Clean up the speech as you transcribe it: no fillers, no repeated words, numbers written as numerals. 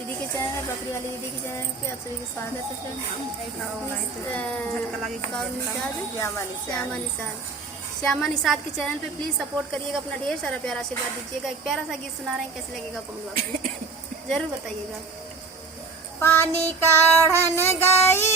दीदी के चैनल बकरी वाली दीदी के चैनल पे आप सभी का स्वागत है फ्रेंड। श्यामा निषाद के चैनल पे प्लीज सपोर्ट करिएगा, अपना ढेर सारा प्यारा आशीर्वाद दीजिएगा। एक प्यारा सा गीत सुना रहे हैं, कैसे लगेगा कमेंट बॉक्स में जरूर बताइएगा। पानी काढ़न गई